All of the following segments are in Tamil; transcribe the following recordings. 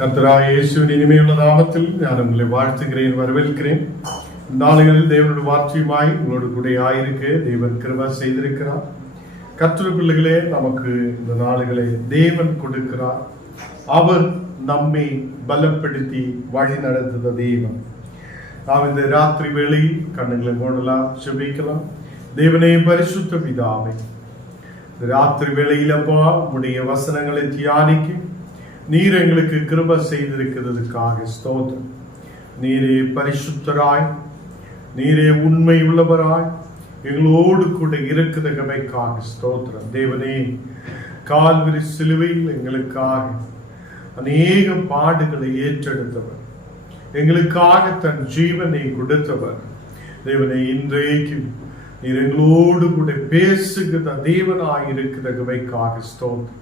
கர்த்தராகிய இயேசுவின் இனிமையுள்ள நாமத்தில் நான் உங்களை வாழ்த்துகிறேன், வரவேற்கிறேன். நாளுகளில் தேவனுடைய வார்த்தையுமாய் உங்களோடு கூட ஆயிருக்க தேவன் கிருபை செய்திருக்கிறார். கர்த்தருடைய பிள்ளைகளே, நமக்கு இந்த நாளுகளை தேவன் கொடுக்கிறார். அவர் நம்மை பலப்படுத்தி வழி நடத்துத தேவன். நாம் இந்த ராத்திரி வேளையில் கண்ணுகளை மூடலாம், செபிக்கலாம். தேவனே, பரிசுத்த பிதாவே, இந்த ராத்திரி வேளையில் அப்பா உடைய வசனங்களை தியானிக்க நீர் எங்களுக்கு கிருபை செய்திருக்கிறதுக்காக ஸ்தோத்திரம். நீரே பரிசுத்தராய், நீரே உண்மை உள்ளவராய் எங்களோடு கூட இருக்கிறதுக்காக ஸ்தோத்திரம். தேவனே, கால்வரி சிலுவையில் எங்களுக்காக அநேக பாடுகளை ஏற்றெடுத்தவர், எங்களுக்காக தன் ஜீவனை கொடுத்தவர். தேவனே, இன்றைக்கு நீர் எங்களோடு கூட பேசுகிற தேவனாய் இருக்கிறதுக்காக ஸ்தோத்திரம்.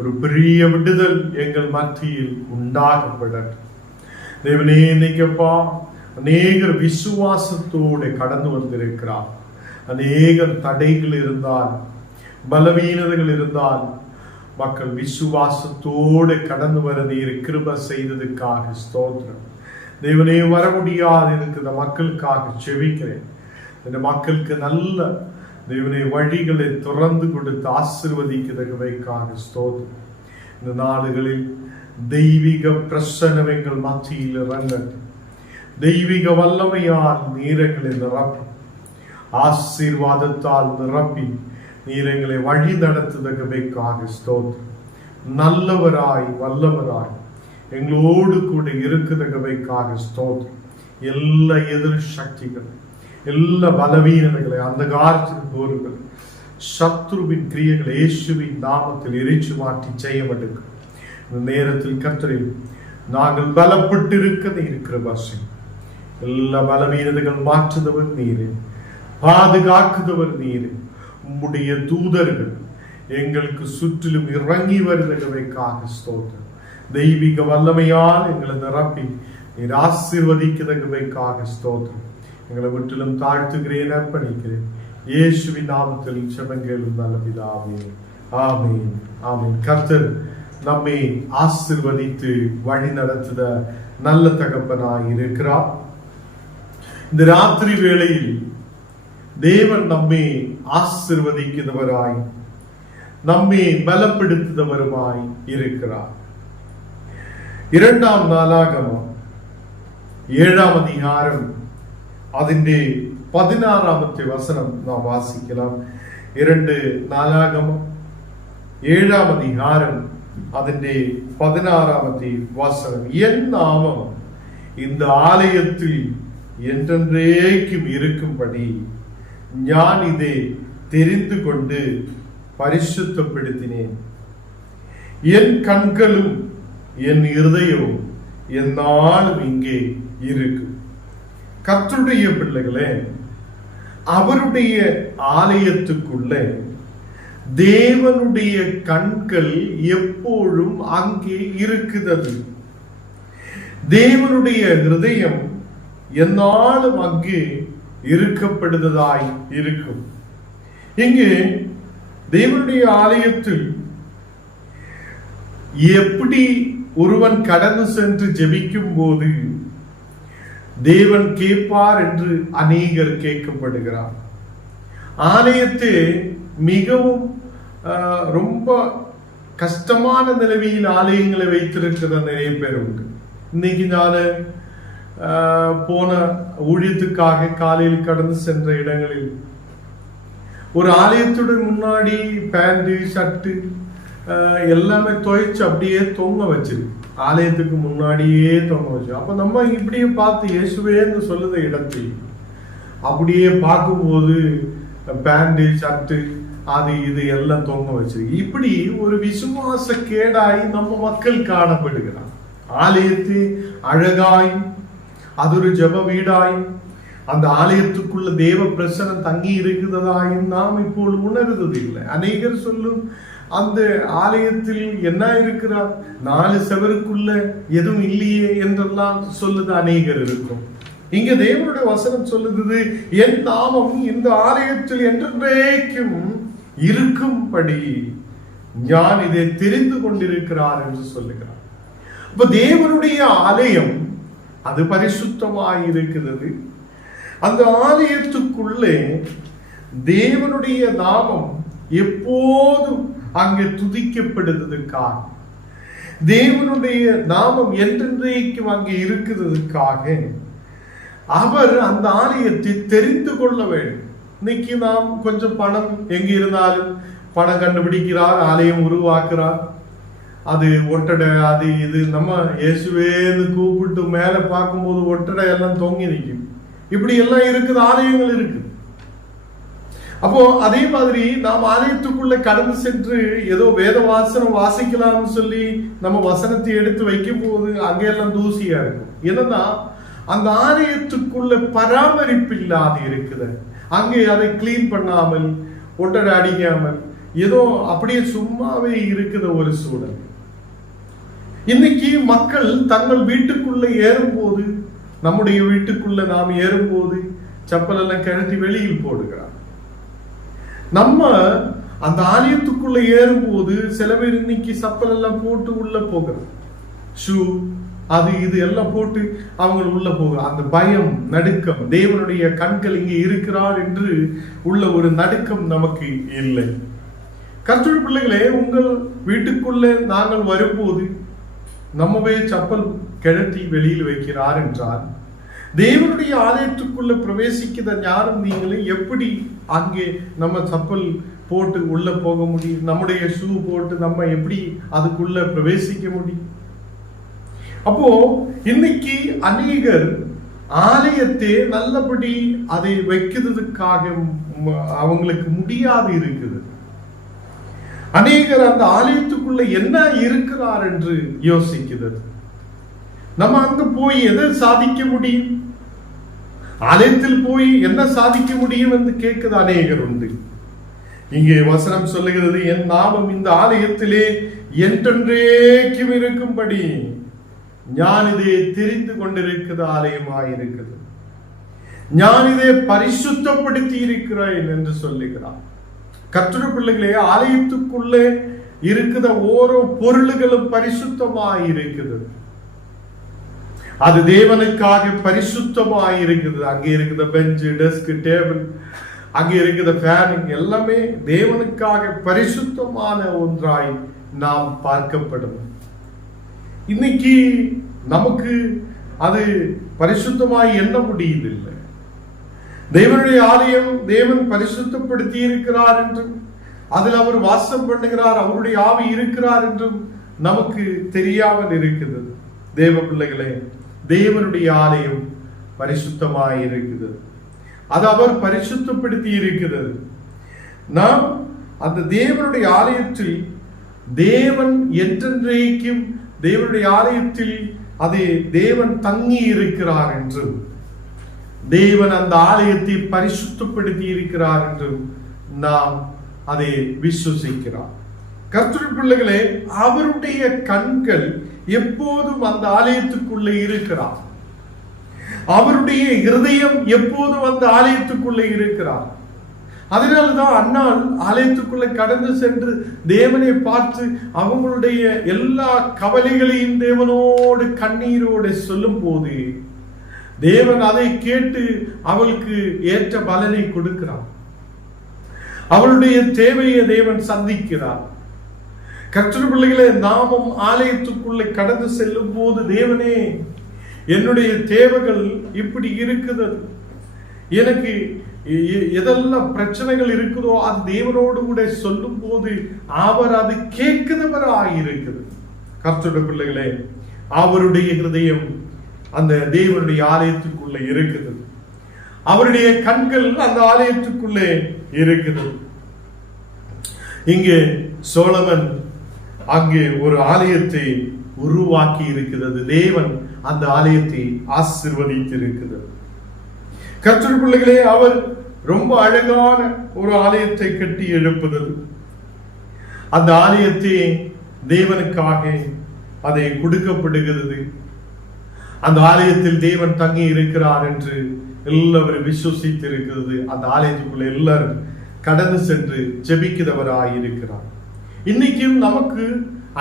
ஒரு பெரிய விடுதல் எங்கள் மத்தியில் உண்டாகப்படட்டும். தேவனே, இன்னைக்கப்பா அநேகர் விசுவாசத்தோடு கடந்து வந்திருக்கிறார். அநேகர் தடைகள் இருந்தால், பலவீனர்கள் இருந்தால், மக்கள் விசுவாசத்தோடு கடந்து வர நீர் கிருபை செய்ததுக்காக ஸ்தோத்திரம். தேவனே, வர முடியாது இருக்கிற மக்களுக்காக செபிக்கிறேன். இந்த மக்களுக்கு நல்ல தேவனை வழிகளை திறந்து கொடுத்து ஆசீர்வதிக்கிறதுக்காக ஸ்தோத்திரம். இந்த நாடுகளில் தெய்வீக பிரசன்னம் எங்கள் மத்தியில் இறங்கட்டும். தெய்வீக வல்லமையால் நீரங்களை நிரப்பி, ஆசீர்வாதத்தால் நிரப்பி நீரங்களை வழி நடத்துவதற்காக ஸ்தோத்திரம். நல்லவராய் வல்லவராய் எங்களோடு கூட இருக்கிறதுக்காக ஸ்தோத்திரம். எல்லா எதிர் சக்திகள், எல்லா பலவீனங்களை, அந்த காலத்தின் போர்கள், சத்ருவின் கிரியைகளை இயேசுவின் நாமத்தில் எரிச்சு மாற்றி செய்யப்பட்டிருக்க இந்த நேரத்தில் கர்த்தரே, நாங்கள் பலப்பட்டு இருக்கிற பாஷை எல்லா பலவீனங்கள் மாற்றுதவர் நீரே, பாதுகாக்குதவர் நீரே. உம்முடைய தூதர்கள் எங்களுக்கு சுற்றிலும் இறங்கி வருவதற்காக ஸ்தோத்திரம். தெய்வீக வல்லமையால் எங்களை நிரப்பி நீர் ஆசீர்வதிக்கிறதற்காக ஸ்தோத்திரம். எங்களை முற்றிலும் தாழ்த்துகிறேன், அர்ப்பணிக்கிறேன். இயேசுவின் நாமத்தில் செபங்கேளும் நல்ல பிதாவே, ஆமீன், ஆமீன். கர்த்தர் நம்மை ஆசீர்வதித்து வழி நடத்துத நல்ல தகப்பனாய் இருக்கிறார். இந்த ராத்திரி வேளையில் தேவன் நம்மை ஆசீர்வதிக்கிறவராய், நம்மை பலப்படுத்துகிறவருமாய் இருக்கிறார். 2 நாளாகமம் 7 அதிகாரம் അതിന്റെ 16 വചനം നാം വാസിക്കണം. 2 നാലാഗമം 7 அதிகாரம் അതിന്റെ 16 வசனம். என் நாமம் இந்த ஆலயத்தில் என்றென்றைக்கும் இருக்கும்படி நான் இதை தெரிந்து கொண்டு பரிசுத்தப்படுத்தினேன். என் கண்களும் என் இருதயமும் என்னாலும் இங்கே இருக்கும். கர்த்தருடைய பிள்ளைகளே, அவருடைய ஆலயத்துக்குள்ளே தேவனுடைய கண்கள் எப்போதும் அங்கே இருக்கிறது. தேவனுடைய ஹிருதயம் என்னாலும் அங்கே இருக்கப்படுவதாய் இருக்கும். இங்கு தேவனுடைய ஆலயத்தில் எப்படி ஒருவன் கடந்து சென்று ஜெபிக்கும் போது தேவன் கேட்பார் என்று அநேகர் கேட்கப்படுகிறார். ஆலயத்தை மிகவும் ரொம்ப கஷ்டமான நிலைமையில் ஆலயங்களை வைத்திருக்கிற நிறைய பேர் உண்டு. இன்னைக்கு நான் போன ஊழியத்துக்காக காலையில் கடந்து சென்ற இடங்களில் ஒரு ஆலயத்துடன் முன்னாடி பேண்ட் ஷர்ட்டு எல்லாமே துவைச்சு அப்படியே தொங்க வச்சிருக்கு. ஆலயத்துக்கு முன்னாடியே தொங்க வச்சு, அப்ப நம்ம இப்படியே பார்த்து இயேசுவேன்னு சொல்லுத இடத்தில் அப்படியே பார்க்கும்போது பேண்ட் ஷர்ட்டு அது இது எல்லாம் தொங்க வச்சிருக்கு. இப்படி ஒரு விசுவாச கேடாய் நம்ம மக்கள் காணப்படுகிறார். ஆலயத்தை அழகாய், அது ஒரு ஜெப வீடாய், அந்த ஆலயத்துக்குள்ள தேவ பிரசனம் தங்கி இருக்குதாயும் நாம் இப்போது உணர்வது இல்லை. அநேகர் சொல்லும், அந்த ஆலயத்தில் என்ன இருக்கிறார், 4 செவருக்குள்ள எதுவும் இல்லையே என்றெல்லாம் சொல்லுது அநேகர் இருக்கும். இங்க தேவனுடைய வசனம் சொல்லுது, என் நாமம் இந்த ஆலயத்தில் என்றென்றைக்கும் இருக்கும்படி நான் இதை தெரிந்து கொண்டிருக்கிறார் என்று சொல்லுகிறார். அப்ப தேவனுடைய ஆலயம் அது பரிசுத்தமாய் இருக்கிறது. அந்த ஆலயத்துக்குள்ளே தேவனுடைய நாமம் எப்போதும் அங்கே துதிக்கப்படுவதற்காக, தேவனுடைய நாமம் என்றென்றைக்கும் அங்கே இருக்கிறதுக்காக அவர் அந்த ஆலயத்தை தெரிந்து கொள்ள வேண்டும். இன்னைக்கு நாம் கொஞ்சம் பணம் எங்க இருந்தாலும் பணம் கண்டுபிடிக்கிறார், ஆலயம் உருவாக்குறார், அது ஒட்டடை அது இது. நம்ம இயேசுவேன்னு கூப்பிட்டு மேல பார்க்கும்போது ஒட்டடை எல்லாம் தொங்கி நிற்கும். இப்படி எல்லாம் இருக்குது, ஆலயங்கள் இருக்கு. அப்போ அதே மாதிரி நாம் ஆலயத்துக்குள்ள கடந்து சென்று ஏதோ வேத வாசனம் வாசிக்கலாம்னு சொல்லி நம்ம வசனத்தை எடுத்து வைக்கும் போது அங்கெல்லாம் தூசியா இருக்கும். என்னன்னா அந்த ஆலயத்துக்குள்ள பராமரிப்பு இல்லாது இருக்குது. அங்கே அதை கிளீன் பண்ணாமல், ஒட்டடை அடிக்காமல், ஏதோ அப்படியே சும்மாவே இருக்குத ஒரு சூழல். இன்னைக்கு மக்கள் தங்கள் வீட்டுக்குள்ள ஏறும்போது, நம்முடைய வீட்டுக்குள்ள நாம் ஏறும்போது செப்பல் எல்லாம் கழட்டி வெளியில் போடுகிறார். நம்ம அந்த ஆலயத்துக்குள்ள ஏறும்போது சில பேர் இன்னைக்கு செப்பல் எல்லாம் போட்டு உள்ள போகிறோம், ஷூ அது இது எல்லாம் போட்டு அவங்க உள்ள போகிறார். அந்த பயம், நடுக்கம், தேவனுடைய கண்கள் இங்கே இருக்கிறார் என்று உள்ள ஒரு நடுக்கம் நமக்கு இல்லை. கர்த்தருடைய பிள்ளைகளே, உங்கள் வீட்டுக்குள்ளே நாங்கள் வரும்போது நம்மவே செப்பல் கிழட்டி வெளியில் வைக்கிறார் என்றால், தேவனுடைய ஆலயத்துக்குள்ள பிரவேசிக்கிற ஞானம் நீங்களே எப்படி அங்கே நம்ம செப்பல் போட்டு உள்ள போக முடியும்? நம்முடைய ஷூ போட்டு நம்ம எப்படி அதுக்குள்ள பிரவேசிக்க முடியும்? அப்போ இன்னைக்கு அநேகர் ஆலயத்தை நல்லபடி அதை வைக்கிறதுக்காக அவங்களுக்கு முடியாது இருக்குது. அநேகர் அந்த ஆலயத்துக்குள்ள என்ன இருக்கிறார் என்று யோசிக்கிறது. நம்ம அங்க போய் எதை சாதிக்க முடியும், ஆலயத்தில் போய் என்ன சாதிக்க முடியும் என்று கேட்குது அநேகர் உண்டு. இங்கே வசனம் சொல்லுகிறது, என் நாமம் இந்த ஆலயத்திலே என்றென்றைக்கும் இருக்கும்படி நான் இதை தெரிந்து கொண்டிருக்கிற ஆலயமாயிருக்கிறது, நான் இதை பரிசுத்தப்படுத்தி இருக்கிறேன் என்று சொல்லுகிறார். கர்த்தருடைய பிள்ளைகளே, ஆலயத்துக்குள்ளே இருக்கிற ஓரோ பொருள்களும் பரிசுத்தமாய் இருக்கிறது. அது தேவனுக்காக பரிசுத்தமாய் இருக்குது. அங்கே இருக்கிற பெஞ்சு, டெஸ்க், டேபிள், அங்கே இருக்கிற ஃபேன் எல்லாமே தேவனுக்காக பரிசுத்தமான ஒன்றாய் நாம் பார்க்கப்படும். இன்னைக்கு நமக்கு அது பரிசுத்தமாய் எண்ண முடியதில்லை. தேவனுடைய ஆலயம் தேவன் பரிசுத்தப்படுத்தி இருக்கிறார் என்றும், அதில் அவர் வாசம் பண்ணுகிறார், அவருடைய ஆவி இருக்கிறார் என்றும் நமக்கு தெரியாமல் இருக்கிறது. தேவ பிள்ளைகளே, தேவனுடைய ஆலயம் பரிசுத்தமாய் இருக்கிறது. அது அவர் பரிசுத்தப்படுத்தி இருக்கிறது. நாம் அந்த தேவனுடைய ஆலயத்தில் தேவன் என்றென்றைக்கும் தேவனுடைய ஆலயத்தில் அது தேவன் தங்கி இருக்கிறார் என்றும், தேவன் அந்த ஆலயத்தை பரிசுத்தப்படுத்தி இருக்கிறார் என்றும் நாம் அதை விசுவசிக்கிறார். கர்த்தருடைய பிள்ளைகளே, அவருடைய கண்கள் எப்போதும் அந்த ஆலயத்துக்குள்ளே இருக்கிறார். அவருடைய இருதயம் எப்போதும் அந்த ஆலயத்துக்குள்ளே இருக்கிறார். அதனால்தான் அன்னாள் ஆலயத்துக்குள்ளே கடந்து சென்று தேவனை பார்த்து அவங்களுடைய எல்லா கவலைகளையும் தேவனோடு கண்ணீரோடு சொல்லும் போது தேவன் அதை கேட்டு அவளுக்கு ஏற்ற பலனை கொடுக்கிறார். அவளுடைய தேவையை தேவன் சந்திக்கிறார். கர்த்தருடைய பிள்ளைகளே, நாமும் ஆலயத்துக்குள்ளே கடந்து செல்லும் போது, தேவனே என்னுடைய தேவைகள் இப்படி இருக்குது, எனக்கு எதெல்லாம் பிரச்சனைகள் இருக்குதோ அது தேவனோடு கூட சொல்லும் போது அவர் அது கேட்கிறவராக இருக்குது. கர்த்தருடைய பிள்ளைகளே, அவருடைய இருதயம் அந்த தேவனுடைய ஆலயத்துக்குள்ளே இருக்குது. அவருடைய கண்கள் அந்த ஆலயத்துக்குள்ளே இருக்குது. இங்கே சோலமன் அங்கே ஒரு ஆலயத்தை உருவாக்கி இருக்கிறது. தேவன் அந்த ஆலயத்தை ஆசீர்வதித்து இருக்கிறது. கர்த்தருடைய பிள்ளைகளே, அவர் ரொம்ப அழகான ஒரு ஆலயத்தை கட்டி எழுப்புதல், அந்த ஆலயத்தை தேவனுக்காக அதை கொடுக்கப்படுகிறது. அந்த ஆலயத்தில் தேவன் தங்கி இருக்கிறார் என்று எல்லாரும் விசுவசித்து இருக்கிறது. அந்த ஆலயத்துக்குள்ள எல்லாரும் கடந்து சென்று ஜெபிக்கிறவராய் இருக்கிறார். இன்னைக்கும் நமக்கு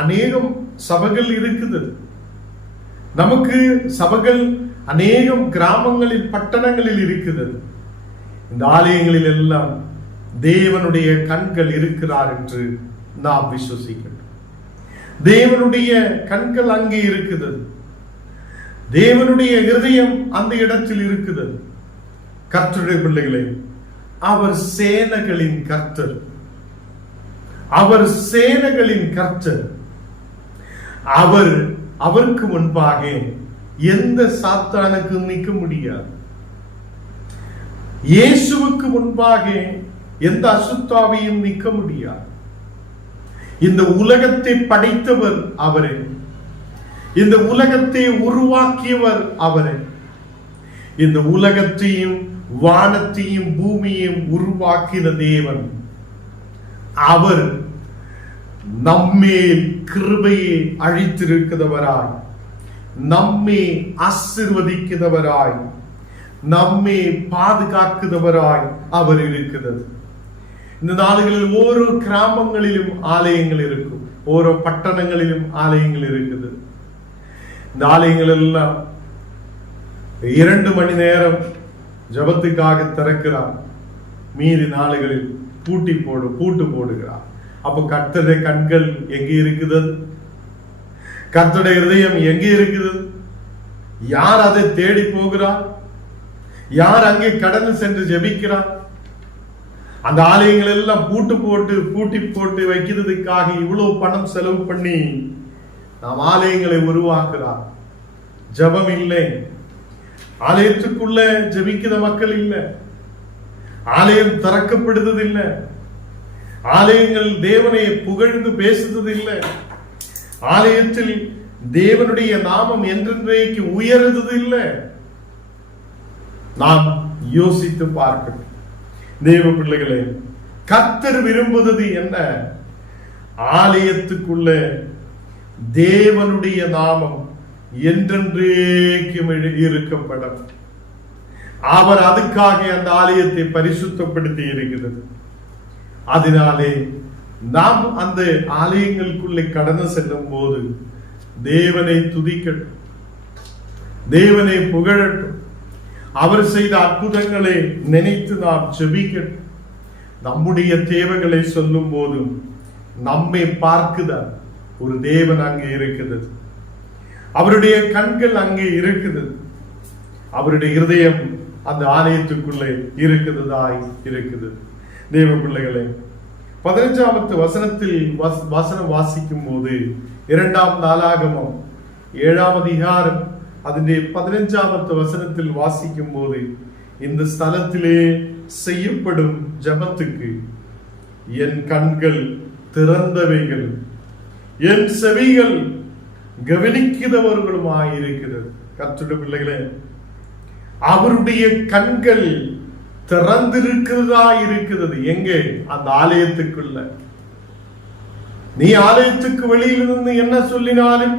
அநேகம் சபைகள் இருக்குது. நமக்கு சபைகள் அநேகம் கிராமங்களில் பட்டணங்களில் இருக்கிறது. இந்த ஆலயங்களில் எல்லாம் தேவனுடைய கண்கள் இருக்கிறார் என்று நாம் விசுவசிக்கிறோம். தேவனுடைய கண்கள் அங்கே இருக்குது. தேவனுடைய இருதயம் அந்த இடத்தில் இருக்குது. கர்த்தருடைய பிள்ளைகளே, அவர் சேனைகளின் கர்த்தர். அவர் சேனைகளின் கர்த்தர். அவருக்கு முன்பாக எந்த சாத்தானுக்கும் நிற்க முடியாது. இயேசுவுக்கு முன்பாக எந்த அசுத்தாவியும் நிற்க முடியாது. இந்த உலகத்தை படைத்தவர் அவரே. இந்த உலகத்தை உருவாக்கியவர் அவரே. இந்த உலகத்தையும் வானத்தையும் பூமியையும் உருவாக்கின தேவன் அவர் நம்மேல் கிருபையை அழித்திருக்கிறவராய், நம்மை ஆசீர்வதிக்கிறவராய், நம்மை பாதுகாக்கிறவராய் அவர் இருக்கிறது. இந்த நாடுகளில் ஓரோ கிராமங்களிலும் ஆலயங்கள் இருக்கும், ஓரோ பட்டணங்களிலும் ஆலயங்கள் இருக்குது. இந்த ஆலயங்கள் எல்லாம் 2 மணி நேரம் ஜபத்துக்காக திறக்கிறார், மீதி நாளுகளில் பூட்டு போடுகிறார். அப்ப கர்த்தருடைய கண்கள் எங்கே இருக்குது? கர்த்தருடைய இருதயம் எங்கே இருக்குது? யார் அதை தேடி போகிறார்? யார் அங்கே கடந்து சென்று ஜெபிக்கிறார்? அந்த ஆலயங்கள் எல்லாம் பூட்டி போட்டு வைக்கிறதுக்காக இவ்வளவு பணம் செலவு பண்ணி நாம் ஆலயங்களை உருவாக்குறார். ஜபம் இல்லை, ஆலயத்துக்குள்ள ஜெபிக்கிற மக்கள் இல்லை, ஆலயம் திறக்கப்படுறது இல்லை, ஆலயங்கள் தேவனை புகழ்ந்து பேசுறது இல்லை, ஆலயத்தில் தேவனுடைய நாமம் என்றென்றைக்கு உயர்றது இல்லை. நாம் யோசித்து பார்க்கணும். தேவ பிள்ளைகளே, கர்த்தர் விரும்புவது என்ன? ஆலயத்துக்குள்ள தேவனுடைய நாமம் என்றென்றைக்கும் இருக்கப்படும். அவர் அதுக்காக அந்த ஆலயத்தை பரிசுத்தப்படுத்தி இருக்கிறது. அதனாலே நாம் அந்த ஆலயங்களுக்குள்ளே கடந்து செல்லும் போது தேவனை துதிக்கட்டும், தேவனை புகழட்டும், அவர் செய்த அற்புதங்களை நினைத்து நாம் ஜெபிக்கட்டும். நம்முடைய தேவைகளை சொல்லும் போதும் நம்மை பார்க்குதார் ஒரு தேவன் அங்கே இருக்குது. அவருடைய கண்கள் அங்கே இருக்குது. அவருடைய இருதயம் அந்த ஆலயத்துக்குள்ளே இருக்குதாய் இருக்குது. தேவ பிள்ளைகளே, 15வது வசனத்தில் வசனம் வாசிக்கும் போது 2ஆம் நாளாகமம் 7ஆம் அதிகாரம் அதிலே 15வது வசனத்தில் வாசிக்கும் போது, இந்த ஸ்தலத்திலே செய்யப்படும் ஜபத்துக்கு என் கண்கள் திறந்தவைகள், என் செவிகள் கவனிக்கிறவர்களுமாயிருக்கிறது. கர்த்தருடைய பிள்ளைகளே, அவருடைய கண்கள் திறந்திருக்கிறதா இருக்கிறது. எங்கே? அந்த ஆலயத்துக்குள்ள. நீ ஆலயத்துக்கு வெளியிலிருந்து என்ன சொல்லினாலும்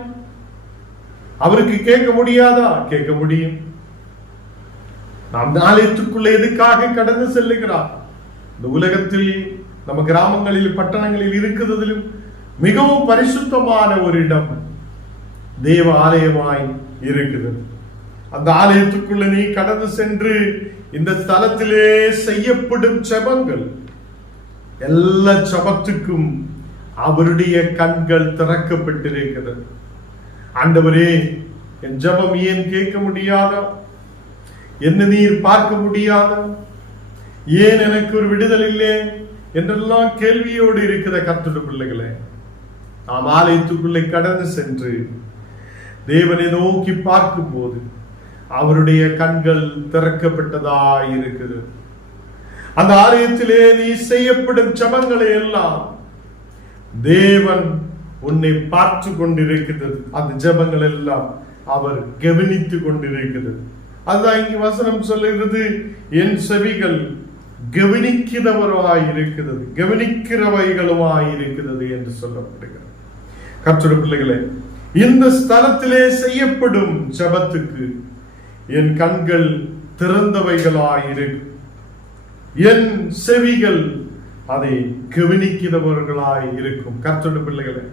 அவருக்கு கேட்க முடியாதா? கேட்க முடியும். நாம் ஆலயத்துக்குள்ள எதுக்காக கடந்து செல்லுகிறார்? இந்த உலகத்தில் நம்ம கிராமங்களில் பட்டணங்களில் இருக்கிறதிலும் மிகவும் பரிசுத்தமான ஒரு இடம் தேவ ஆலயமாய் இருக்கிறது. அந்த ஆலயத்துக்குள்ள நீ கடந்து சென்று இந்த ஸ்தலத்திலே செய்யப்படும் ஜெபங்கள், எல்லா ஜெபத்துக்கும் அவருடைய கண்கள் திறக்கப்பட்டிருக்கிறது. ஆண்டவரே, என் ஜெபம் ஏன் கேட்க முடியாதா? என்ன நீர் பார்க்க முடியாதா? ஏன் எனக்கு ஒரு விடுதல் இல்லை என்றெல்லாம் கேள்வியோடு இருக்கிற கர்த்தருடைய பிள்ளைகளே, நாம் ஆலயத்துக்குள்ளே கடந்து சென்று தேவனை நோக்கி பார்க்கும் போது அவருடைய கண்கள் திறக்கப்பட்டதாய் இருக்குது. அந்த ஆலயத்திலே நீ செய்யப்படும் ஜெபங்களை எல்லாம் தேவன் உன்னை பார்த்து கொண்டிருக்கிறது. அந்த ஜெபங்கள் எல்லாம் அவர் கவனித்துக் கொண்டிருக்கிறது. அதுதான் இங்கு வசனம் சொல்லுகிறது, என் செவிகள் கவனிக்கிறவராய் இருக்கிறது, கவனிக்கிறவைகளுமாய் இருக்கிறது என்று சொல்லப்படுகிறது. கர்த்தருடைய பிள்ளைகளே, இந்த ஸ்தலத்திலே செய்யப்படும் ஜெபத்துக்கு என் கண்கள் திறந்தவைகளாயிருக்கு, என் செவிகள் அதை கவனிக்கிறவர்களாய் இருக்கும். கர்த்தருடைய பிள்ளைகளே,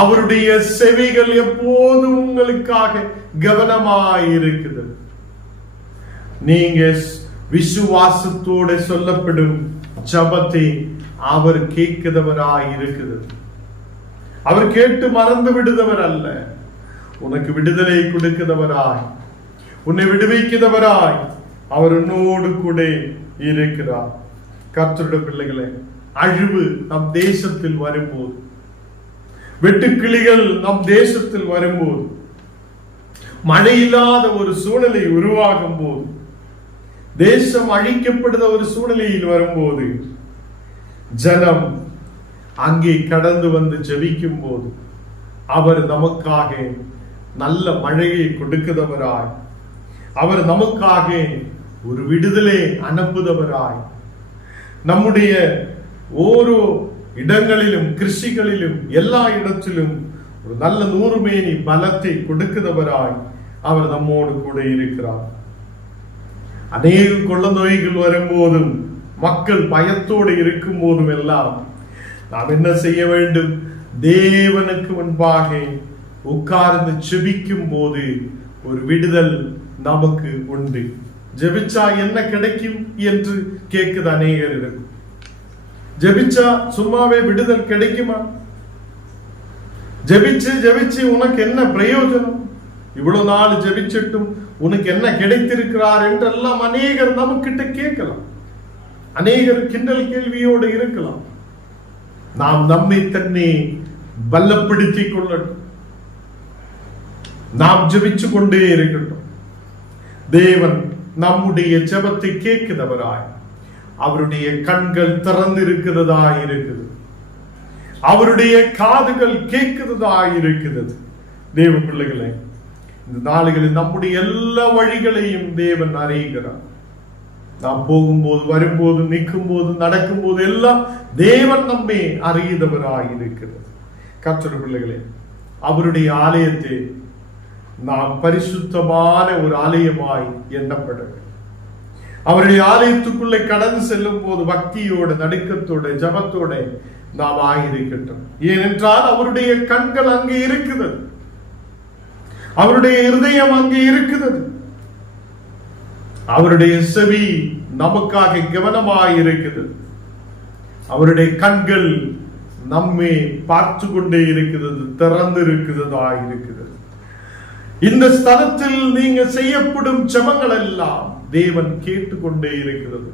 அவருடைய செவிகள் எப்போதும் உங்களுக்காக கவனமாயிருக்கிறது. நீங்க விசுவாசத்தோட சொல்லப்படும் ஜபத்தை அவர் கேட்கிறவராய் இருக்குது. அவர் கேட்டு மறந்து விடுதவர் அல்ல. உனக்கு விடுதலை கொடுக்கிறவராய், உன்னை விடுவிக்கிறவராய் அவர் உன்னோடு கூட இருக்கிறார். கர்த்தருடைய பிள்ளைகளே, அழிவு நம் தேசத்தில் வரும்போது, வெட்டுக்கிளிகள் நம் தேசத்தில் வரும்போது, மழை இல்லாத ஒரு சூழ்நிலை உருவாகும் போது, தேசம் அழிக்கப்படுத ஒரு சூழ்நிலையில் வரும்போது, ஜனம் அங்கே கடந்து வந்து ஜெபிக்கும் போது அவர் நமக்காக நல்ல மழையை கொடுக்கிறவராய், அவர் நமக்காக ஒரு விடுதலை அனுப்புதவராய், நம்முடைய ஓரோ இடங்களிலும் கிருஷிகளிலும் எல்லா இடத்திலும் ஒரு நல்ல 100 மேனி பலத்தை கொடுக்கிறவராய் அவர் நம்மோடு கூட இருக்கிறார். அநேக கொள்ள நோய்கள் வரும்போதும், மக்கள் பயத்தோடு இருக்கும் போதும் எல்லாம் நாம் என்ன செய்ய வேண்டும்? தேவனுக்கு முன்பாக உட்கார்ந்து ஜெபிக்கும் போது ஒரு விடுதல் நமக்கு உண்டு. ஜெபிச்சா என்ன கிடைக்கும் என்று கேட்குது அநேகர் இருக்கும். ஜெபிச்சா சும்மாவே விடுதல் கிடைக்குமா? ஜெபிச்சு ஜெபிச்சு உனக்கு என்ன பிரயோஜனம்? இவ்வளவு நாள் ஜெபிச்சிட்டும் உனக்கு என்ன கிடைத்திருக்கிறார் என்றெல்லாம் அநேகர் நமக்கிட்ட கேட்கலாம். அநேகர் கிண்டல் கேள்வியோடு இருக்கலாம். நாம் நம்மை தன்னை பலப்படுத்திக் கொள்ளட்டும். நாம் ஜெபிச்சு கொண்டே இருக்கட்டும். தேவன் நம்முடைய ஜெபத்தை கேட்கிறவராய், அவருடைய கண்கள் திறந்திருக்கிறதாய் இருக்குது, அவருடைய காதுகள் கேட்கிறதாய் இருக்கிறது. தேவ பிள்ளைகளே, இந்த நாளுகளில் நம்முடைய எல்லா வழிகளையும் தேவன் அறிகிறார். நாம் போகும்போது, வரும்போது, நிற்கும் போது, நடக்கும் போது எல்லாம் தேவன் நம்மை அறிந்தவராய் இருக்கிறது. கர்த்தருடைய பிள்ளைகளே, அவருடைய ஆலயத்தை நாம் பரிசுத்தமான ஒரு ஆலயமாய் எண்ணப்பட வேண்டும். அவருடைய ஆலயத்துக்குள்ளே கடந்து செல்லும் போது பக்தியோட, நடுக்கத்தோட, ஜபத்தோட நாம் ஆகியிருக்கட்டும். ஏனென்றால் அவருடைய கண்கள் அங்கே இருக்கிறது, அவருடைய இருதயம் அங்கே இருக்கிறது, அவருடைய செவி நமக்காக கவனமாயிருக்கிறது, அவருடைய கண்கள் நம்மை பார்த்து கொண்டே இருக்கிறது, திறந்து இருக்கிறதா இருக்கிறது. இந்த ஸ்தலத்தில் நீங்க செய்யப்படும் ஜெபங்கள் எல்லாம் தேவன் கேட்டுக்கொண்டே இருக்கிறது.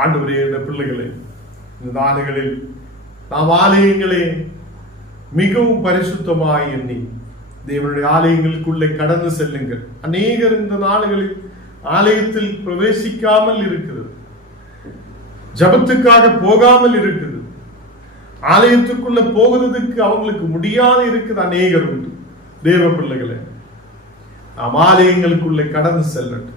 ஆண்டவரே, பிள்ளைகளே, இந்த நாடுகளில் நாம் ஆலயங்களே மிகவும் பரிசுத்தமாய் எண்ணி தேவனுடைய ஆலயங்களுக்குள்ளே கடந்து செல்லுங்கள். அநேகர் இந்த நாடுகளில் ஆலயத்தில் பிரவேசிக்காமல் இருக்கிறது, ஜபத்துக்காக போகாமல் இருக்குது, ஆலயத்துக்குள்ள போகிறதுக்கு அவங்களுக்கு முடியாது இருக்குது. அநேகர் உண்டு. தேவ பிள்ளைகளே, நாம் ஆலயங்களுக்குள்ளே கடந்து செல்லட்டும்.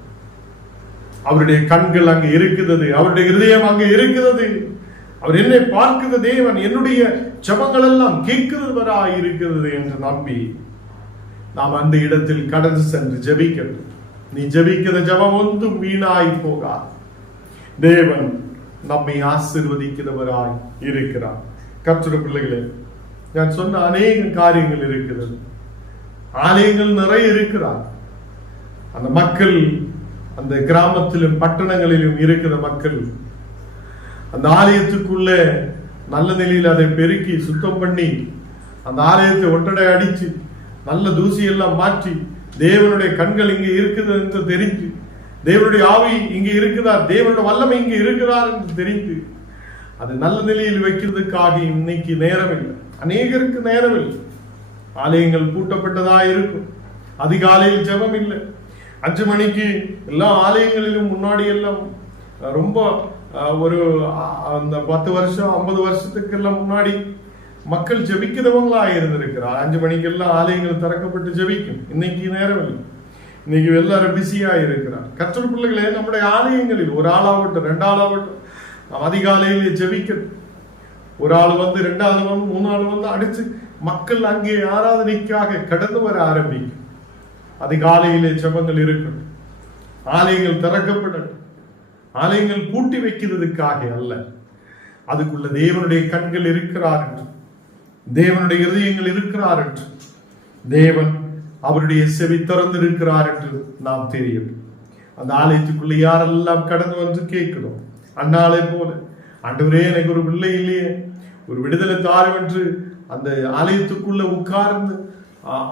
அவருடைய கண்கள் அங்கே இருக்கிறது, அவருடைய இருதயம் அங்கே இருக்கிறது. அவர் என்னை பார்க்கிற தேவன், என்னுடைய ஜபங்கள் எல்லாம் கேட்கிறவராய் இருக்கிறது என்று நம்பி நாம் அந்த இடத்தில் கடந்து சென்று ஜெபிக்கட்டும். நீ ஜெபிக்கிற ஜபம் ஒன்றும் வீணாய் போகாது. தேவன் நம்மை ஆசீர்வதிக்கிறவராய் இருக்கிறார். கர்த்தருடைய பிள்ளைகளே, நான் சொன்ன அநேக காரியங்கள் இருக்கிறது. ஆலயங்கள் நிறைய இருக்கிறார். அந்த மக்கள், அந்த கிராமத்திலும் பட்டணங்களிலும் இருக்கிற மக்கள் அந்த ஆலயத்துக்குள்ள நல்ல நிலையில் அதை பெருக்கி சுத்தம் பண்ணி அந்த ஆலயத்தை ஒட்டடை அடிச்சு நல்ல தூசி எல்லாம் மாற்றி தேவனுடைய கண்கள் இங்கே இருக்குது என்று தெரிந்து, தேவனுடைய ஆவி இங்கே இருக்கிறார், தேவனுடைய வல்லமை இங்கே இருக்கிறார் என்று தெரிந்து அது நல்ல நிலையில் வைக்கிறதுக்காக இன்னைக்கு நேரம் இல்லை, அநேகருக்கு நேரம் இல்லை. ஆலயங்கள் பூட்டப்பட்டதா இருக்கும். அதிகாலையில் ஜெபம் இல்லை. 5 மணிக்கு எல்லா ஆலயங்களிலும் முன்னாடி எல்லாம் ரொம்ப ஒரு அந்த 10 வருஷம் 50 வருஷத்துக்கு எல்லாம் முன்னாடி மக்கள் ஜெபிக்கிறவங்களா இருந்திருக்கிறார். 5 மணிக்கெல்லாம் ஆலயங்கள் திறக்கப்பட்டு ஜெபிக்கும். இன்னைக்கு நேரம் இல்லை. இன்னைக்கு எல்லாரும் பிஸியா இருக்கிறார். கர்த்தருடைய பிள்ளைகளே, நம்முடைய ஆலயங்களில் ஒரு ஆளாகட்டும் 2 ஆளாகட்டும் நாம் அதிகாலையில் ஜெபிக்கட்டும். ஒரு ஆள் வந்து 2 ஆள் வந்து 3 ஆள் வந்து அடிச்சு மக்கள் அங்கே ஆராதனைக்காக கடந்து வர ஆரம்பிக்கும். அதிகாலையிலே ஜெபங்கள் இருக்கட்டும். ஆலயங்கள் திறக்கப்படட்டும். ஆலயங்கள் பூட்டி வைக்கிறதுக்காக அல்ல, அதுக்குள்ள தேவனுடைய கண்கள் இருக்கிறார் என்று தேவனுடைய இருதயங்கள் இருக்கிறார் என்று, தேவன் அவருடைய செவி திறந்திருக்கிறார் என்று நாம் தெரியும். அந்த ஆலயத்துக்குள்ள யாரெல்லாம் கடந்து வந்து கேட்கிறோம், அந்நாளை போல ஆண்டவரே எனக்கு ஒரு பிள்ளை இல்லையே, ஒரு விடுதலை தாரும் என்று அந்த ஆலயத்துக்குள்ள உட்கார்ந்து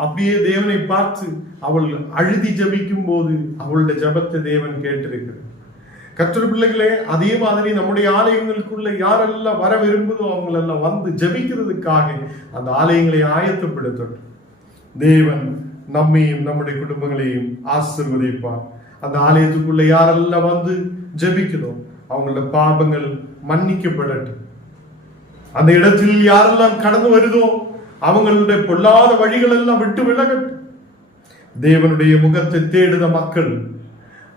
அப்படியே தேவனை பார்த்து அவள் அழுதி ஜபிக்கும் போது அவளுடைய ஜபத்தை தேவன் கேட்டிருக்கிறார். கர்த்தர் பிள்ளைகளே, அதே மாதிரி நம்முடைய ஆலயங்களுக்குள்ள யாரெல்லாம் வர விரும்புதோ அவங்களெல்லாம் வந்து ஜபிக்கிறதுக்காக அந்த ஆலயங்களை ஆயத்தப்படுத்தட்டும். தேவன் நம்மையும் நம்முடைய குடும்பங்களையும் ஆசீர்வதிப்பார். அந்த ஆலயத்துக்குள்ள யாரெல்லாம் வந்து ஜபிக்கிறோம் அவங்களோட பாவங்கள் மன்னிக்கப்படட்டும். அந்த இடத்தில் யாரெல்லாம் கடந்து வருதோ அவங்களுடைய பொல்லாத வழிகள் எல்லாம் விட்டு விலகட்டும். தேவனுடைய முகத்தை தேடுத மக்கள்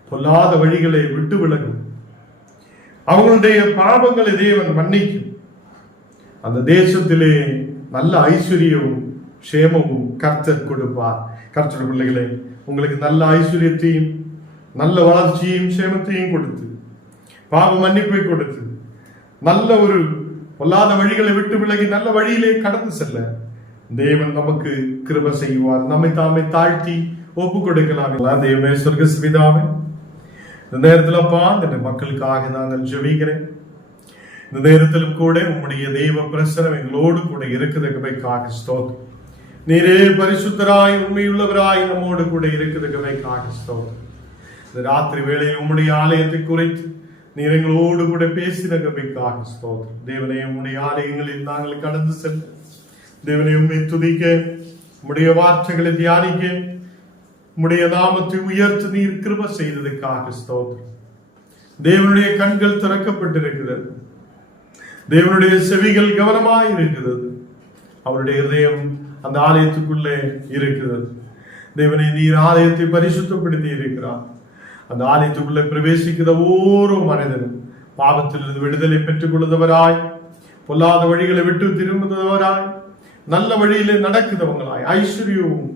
பொல்லாத வழிகளை விட்டு விலகும். அவங்களுடைய பாவங்களை தேவன் மன்னிக்கும். அந்த தேசத்திலே நல்ல ஐஸ்வர்யமும் சேமமும் கர்த்தர் கொடுப்பார். கர்த்தர் பிள்ளைகளே, உங்களுக்கு நல்ல ஐஸ்வர்யத்தையும் நல்ல வளர்ச்சியையும் சேமத்தையும் கொடுத்து பாவ மன்னிப்பை கொடுத்து நல்ல ஒரு பொல்லாத வழிகளை விட்டு விலகி நல்ல வழியிலே கடந்து செல்ல தேவன் நமக்கு கிருபை செய்வார். நம்மை தாமே தாழ்த்தி ஒப்பு கொடுக்கலாம். தேவனே சொர்க்க பிதாவே, இந்த நேரத்தில் இந்த மக்களுக்காக நாங்கள் ஜெபிக்கிறேன். இந்த நேரத்திலும் கூட உம்முடைய தெய்வ பிரசனம் எங்களோடு கூட இருக்கிறதுக்காக ஸ்தோத்திரம். நீரே பரிசுத்தராய் உண்மையுள்ளவராய் நம்மோடு கூட இருக்கிறதுக்காக ஸ்தோத்திரம். இந்த ராத்திரி வேளையில் உம்முடைய ஆலயத்தை குறித்து நீர் எங்களோடு கூட பேசினதுக்காக ஸ்தோத்திரம். தேவனே, உம்முடைய ஆலயங்களில் நாங்கள் கடந்து செல்ல, தேவனை உம்மை துதிக்க, உம்முடைய வார்த்தைகளை தியானிக்க, உம்முடைய நாமத்தை உயர்த்து நீர் கிருபை செய்ததுக்காக ஸ்தோத்திரம். தேவனுடைய கண்கள் திறக்கப்பட்டிருக்கிறது, தேவனுடைய செவிகள் கவனமாய் இருக்கிறது, அவருடைய இதயம் அந்த ஆலயத்துக்குள்ளே இருக்கிறது. தேவனை நீர் ஆலயத்தை பரிசுத்தப்படுத்தி இருக்கிறார். அந்த ஆலயத்துக்குள்ளே பிரவேசிக்கிற ஒவ்வொரு மனிதனும் பாவத்திலிருந்து விடுதலை பெற்றுக் கொள்ளுதவராய், பொல்லாத வழிகளை விட்டு திரும்புவதவராய், நல்ல வழியிலே நடக்குதவங்களாய், ஐஸ்வர்யமும்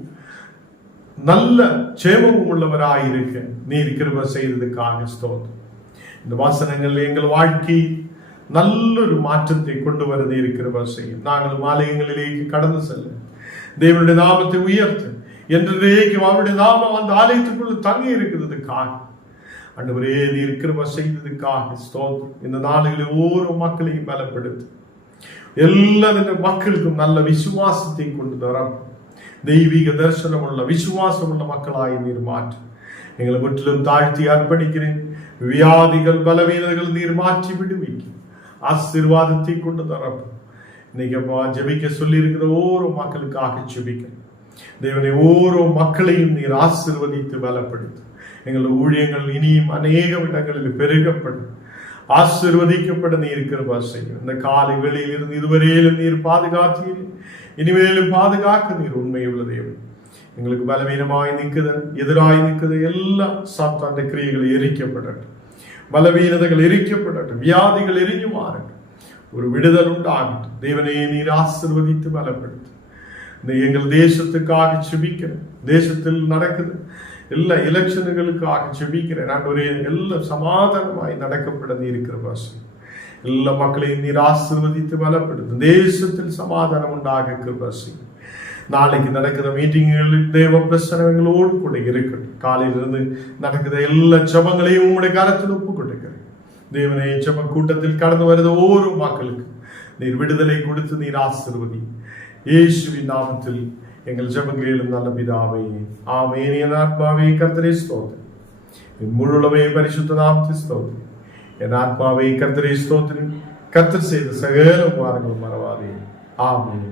நல்ல சேமமும் உள்ளவராய் இருக்க நீர் கிருபை செய்ததுக்காக ஸ்தோத்திரம். இந்த வாசனங்கள் எங்கள் வாழ்க்கை நல்லொரு மாற்றத்தை கொண்டு வர நீர் கிருபை செய்யும். நாங்கள் ஆலயங்களிலேக்கு கடந்து செல்ல, தேவனுடைய நாமத்தை உயர்த்த, என்றைக்கு அவருடைய நாமம் அந்த ஆலயத்துக்குள்ள தங்கி இருக்கிறதுக்காக ஆண்டவரே நீர் கிருபை செய்ததுக்காக ஸ்தோத்திரம். இந்த நாளில் ஒவ்வொரு மக்களையும் பலப்படுத்து, எல்லா மக்களுக்கும் நல்ல விசுவாசத்தை கொண்டு தரும். தெய்வீக தரிசனம் உள்ள விசுவாசம் உள்ள மக்களாய் நீர் மாற்று. எங்களை முற்றிலும் தாழ்த்தி அர்ப்பணிக்கிறேன். வியாதிகள் பலவீனர்கள் நீர் மாற்றி விடுவிக்கும். ஆசீர்வாதத்தை கொண்டு தரும். இன்னைக்கு ஜெபிக்க சொல்லி இருக்கிற ஒவ்வொரு மக்களுக்காக ஜெபிக்கிறேன். தேவனை ஒவ்வொரு மக்களையும் நீர் ஆசீர்வதித்து பலப்படுத்து. எங்கள் ஊழியங்கள் இனியும் அநேக இடங்களில் பெருகப்படும், ஆசீர்வதிக்கப்பட நீர் கிருபை செய்யும். இந்த காலை வேளையில் இருந்து இதுவரையிலும் நீர் பாதுகாத்தீர், இனிமேலும் பாதுகாக்க நீர் உண்மையுள்ள தேவன். எங்களுக்கு பலவீனமாய் நிற்குது, எதிராய் நிற்குது, எல்லா சாத்தாண்ட கிரியைகள் எரிக்கப்படட்டும், பலவீனதைகள் எரிக்கப்படட்டும், வியாதிகள் எரிஞ்சு மாறட்டும், ஒரு விடுதல் உண்டாகட்டும். தேவனை நீர் ஆசீர்வதித்து பலப்படுத்து. எங்கள் தேசத்துக்காக செபிக்கிறேன். தேசத்தில் நடக்குது எல்லா எலெக்ஷன்களுக்காக செபிக்கிறேன். நான் ஒரு எல்லா சமாதானமாய் நடக்கப்பட நீர் கிருபை செய்யும். எல்லா மக்களையும் நீர் ஆசீர்வதித்து பலப்படுத்தும். தேசத்தில் சமாதானம் உண்டாக கிருபை செய்யும். நாளைக்கு நடக்கிற மீட்டிங்களில் தேவ பிரசனம் எங்களோடு கூட இருக்கட்டும். காலையிலிருந்து நடக்கிற எல்லா ஜபங்களையும் உங்களுடைய கரத்தில் ஒப்பு கொடுக்கிறேன். தேவனை ஜப கூட்டத்தில் கடந்து வருகிற ஒவ்வொரு மக்களுக்கு நீர் விடுதலை கொடுத்து நீர் ஆசீர்வதி. இயேசுவின் நாமத்தில் எங்கள் ஜெபங்களும் நல்ல பிதாவே, ஆமென். என் ஆத்மாவே கர்த்தரை ஸ்தோத்திரம், என் முழுமே பரிசுத்த நாமத்தை ஸ்தோத்திரம். என் ஆத்மாவே கர்த்தரை ஸ்தோத்திரம், கர்த்தர் செய்த சகல உபகாரங்களும் மறவாதே. ஆமென்.